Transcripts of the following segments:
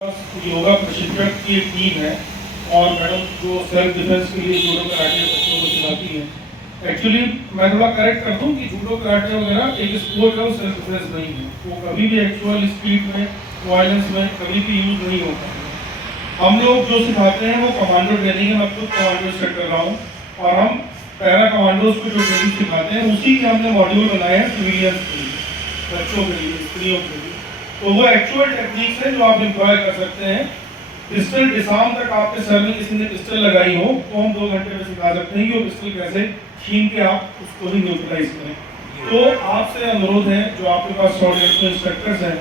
योगा प्रशिक्षक की एक टीम है और मैडम जो सेल्फ डिफेंस के लिए जूडो कराटे बच्चों को सिखाती है। एक्चुअली मैं थोड़ा करेक्ट कर दूं कि जूडो कराटे वगैरह एक स्पोर्ट है, वो सेल्फ डिफेंस नहीं है। वो कभी भी एक्चुअल स्पीड में वायलेंस में कभी भी यूज नहीं होता है। हम लोग जो सिखाते हैं वो कमांडो ट्रेनिंग है। मैं खुद कमांडो सेट कर रहा हूँ और हम पैरा कमांडोज को जो ट्रेनिंग सिखाते हैं उसी के हमने मॉड्यूल बनाए हैं सिविलियंस के लिए, बच्चों के लिए, स्त्रियों के लिए। तो वो एक्चुअल टेक्निक्स है जो आप एम्प्लॉय कर सकते हैं। पिस्टल डिसार्म तक आपके सर में किसी ने पिस्टल लगाई हो तो हम 2 घंटे में सिखा सकते हैं कि वो पिस्टल कैसे छीन के आप उसको ही न्यूट्रलाइज करें। तो आपसे अनुरोध है, जो आपके पास 100-150 इंस्ट्रक्टर्स हैं,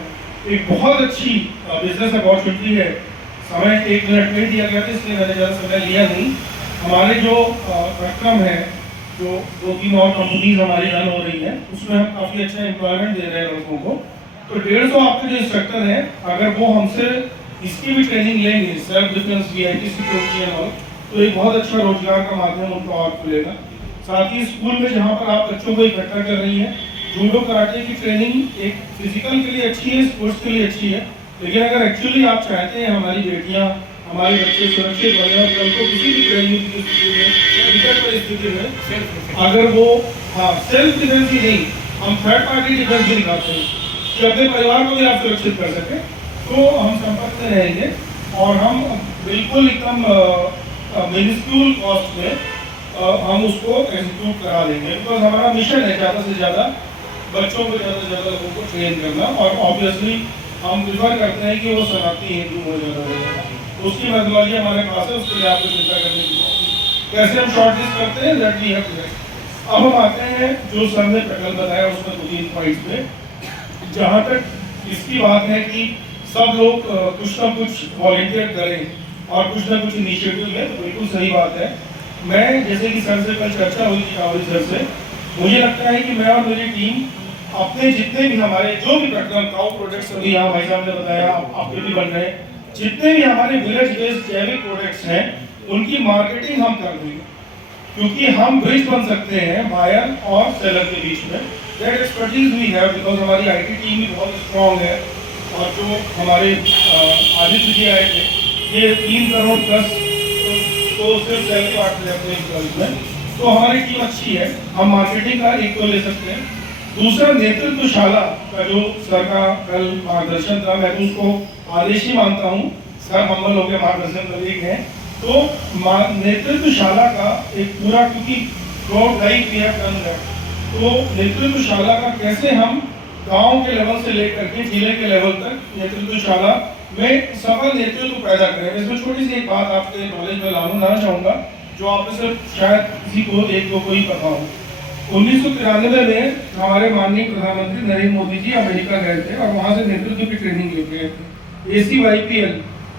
एक बहुत अच्छी बिजनेस अपॉर्चुनिटी है। समय 1 मिनट नहीं दिया गया था इसलिए मैंने ज़्यादा समय लिया नहीं। हमारे जो कार्यक्रम है, जो 2-3 और कंपनीज हमारी रन हो रही है, उसमें हम काफ़ी अच्छा एम्प्लॉयमेंट दे रहे हैं लड़कों को। तो 150 आपके जो इंस्ट्रक्टर हैं, अगर वो हमसे इसकी भी ट्रेनिंग लेंगे, self defence VIP security and all, तो एक बहुत अच्छा रोजगार का माध्यम उनको और खुलेगा। साथ ही स्कूल में जहाँ पर आप बच्चों को इकट्ठा कर रही हैं, जूडो कराटे की ट्रेनिंग एक फिजिकल के लिए अच्छी है, स्पोर्ट्स के लिए अच्छी है, लेकिन अगर एक्चुअली आप चाहते हैं हमारी बेटियाँ, हमारे बच्चे सुरक्षित बने और कल को किसी भी ट्रेनिंग की स्थिति में, विकट परिस्थिति में अगर वो सेल्फ डिफेंस ही नहीं, हम थर्ड पार्टी डिफेंस भी दिखाते हैं कि अपने परिवार को भी आप सुरक्षित कर सकें, तो हम संपर्क में रहेंगे और हम बिल्कुल एकदम मिनिस्क्यूल कॉस्ट में हम उसको एग्जीक्यूट करा देंगे। बिकॉज हमारा मिशन है ज़्यादा से ज़्यादा बच्चों को, ज़्यादा से ज़्यादा लोगों को ट्रेन करना, और ऑब्वियसली हम प्रिफर करते हैं कि वो सनातनी हिंदू हो ज़्यादा। उसकी मेथोलॉजी हमारे पास है, उसके लिए आपको चिंता करने की। कैसे हम शॉर्ट लिस्ट करते हैं, दैट वी हैव टू। अब हम आते हैं जो सर ने प्रकल्प बताया उसमें 2-3 पॉइंट्स पे। जहाँ तक इसकी बात है कि सब लोग कुछ ना कुछ वॉलंटियर करें और कुछ ना कुछ इनिशिएटिव लें, तो बिल्कुल सही बात है। मैं, जैसे कि सर से कल चर्चा हुई थी कावड़ी सर से, मुझे लगता है कि मैं और मेरी टीम अपने जितने भी हमारे जो भी प्रकरण काउ प्रोडक्ट्स अभी यहाँ भाई साहब ने बताया आपके भी बन रहे हैं, जितने भी हमारे विलेज बेस्ड जैविक प्रोडक्ट्स हैं, उनकी मार्केटिंग हम कर देंगे, क्योंकि हम ब्रिज बन सकते हैं बायर और सेलर के बीच में। That expertise we have, because हमारी IT टीम भी बहुत स्ट्रॉन्ग है। और जो हमारे आदित्य जी आए थे, ये 3 करोड़ प्लस तो सिर्फ सैलरी बांट रहे अपने एम्प्लॉइज में, तो हमारी टीम अच्छी है। हम मार्केटिंग का एक तो ले सकते हैं। दूसरा, नेतृत्वशाला का जो सर का कल मार्गदर्शन था, मैं तो उसको आदेश ही मानता हूँ। सर मम्मल हो गए मार्गदर्शन कलीग हैं, तो नेतृत्वशाला का एक पूरा, क्योंकि through life we have done that, तो नेतृत्वशाला का कैसे हम गांव के लेवल से लेकर के जिले के लेवल तक नेतृत्वशाला में सफल नेतृत्व पैदा करें। इसमें छोटी सी एक बात आपके नॉलेज में लाना चाहूँगा, जो आप में से शायद किसी को एक दो को ही पता हो। 1993 में हमारे माननीय प्रधानमंत्री नरेंद्र मोदी जी अमेरिका गए थे और वहाँ से नेतृत्व की ट्रेनिंग लेके गए थे। ACYPL,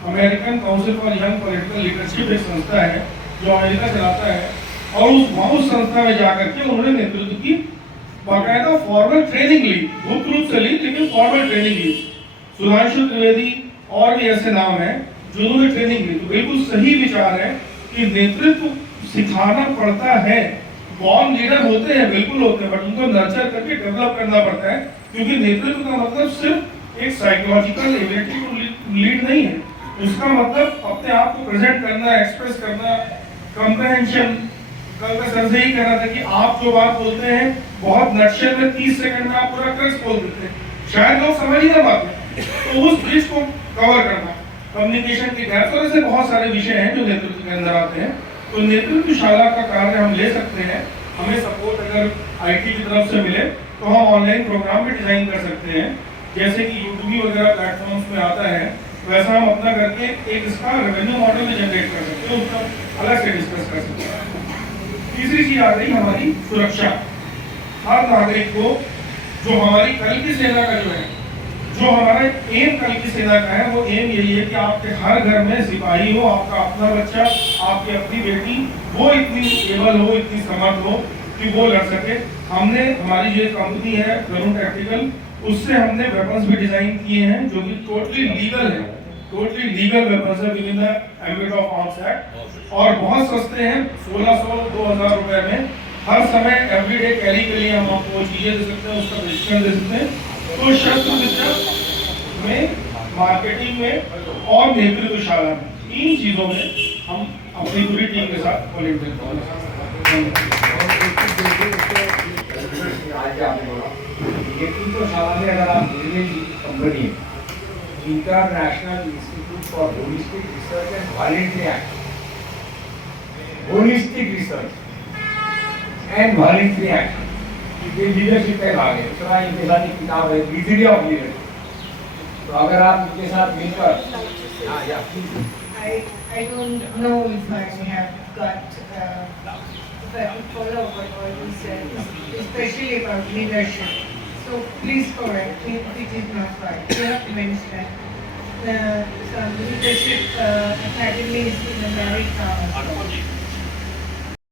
American council for young political leadership, एक संस्था है जो अमेरिका चलाता है, और उस संस्था में जाकर के उन्होंने नेतृत्व की बाकायदा फॉर्मल ट्रेनिंग ली, गुप्त रूप से ली, लेकिन फॉर्मल ट्रेनिंग ली। सुधांशु त्रिवेदी और भी ऐसे नाम हैं जिन्होंने ट्रेनिंग ली। तो बिल्कुल सही विचार है कि नेतृत्व सिखाना पड़ता है। बॉर्न लीडर होते हैं, बिल्कुल होते हैं, बट उनको नर्चर करके डेवलप करना पड़ता है, क्योंकि नेतृत्व का मतलब सिर्फ एक साइकोलॉजिकल एबिलिटी टू लीड नहीं है। उसका मतलब अपने आप को प्रेजेंट करना, एक्सप्रेस करना, कॉम्प्रहेंशन। कल का सर से ही कह रहा था कि आप जो बात बोलते हैं बहुत नक्शे में 30 सेकंड में आप पूरा क्रक्स बोल देते हैं, शायद लोग समझ ही ना पाते, तो उस ब्रिज को कवर करना, कम्युनिकेशन के गैप, और ऐसे बहुत सारे विषय हैं जो नेतृत्व के अंदर आते हैं। तो नेतृत्वशाला का कार्य हम ले सकते हैं। हमें सपोर्ट अगर IT की तरफ से मिले तो हम ऑनलाइन प्रोग्राम भी डिजाइन कर सकते हैं, जैसे कि यूट्यूब वगैरह प्लेटफॉर्म्स में आता है, वैसा हम अपना करके एक इसका रेवेन्यू मॉडल भी जनरेट कर सकते हैं, उसका अलग से डिस्कस कर सकते हैं। तीसरी चीज आ गई हमारी सुरक्षा। हर नागरिक को, जो हमारी कल की सेना का जो हमारा एम कल की सेना का है, वो एम यही है कि आपके हर घर में सिपाही हो, आपका अपना बच्चा, आपकी अपनी बेटी, वो इतनी एबल हो, इतनी समर्थ हो कि वो लड़ सके। हमने, हमारी जो कंपनी है वरुण टैक्टिकल, उससे हमने वेपन्स भी डिजाइन किए हैं जो कि टोटली लीगल है, टोटली लीगल वेपन्स है with in the ambit of arms act, और बहुत सस्ते हैं, 1600-2000 रुपए में। हर समय एवरीडे कैरी के लिए हम आपको चीजें दे सकते हैं, उसका प्रशिक्षण दे सकते हैं। तो शस्त्र विद्या में, मार्केटिंग में और नेतृत्वशाला में, 3 चीज़ों में हम अपनी पूरी टीम के साथ वॉलंटियर आज आपने बोला नेतृत्वशाला में अगर आप कंपनी है international institute for holistic research and volunteer act, holistic research and volunteer act, ये लीडरशिप का भाग है। उसका इनके साथ एक किताब है विजडी ऑफ लीडरशिप, तो अगर आप इनके साथ मिलकर I don't know if I have got if I could follow what all you said, especially about leadership. So please correct me if it is not right. You have mentioned some leadership academies in America.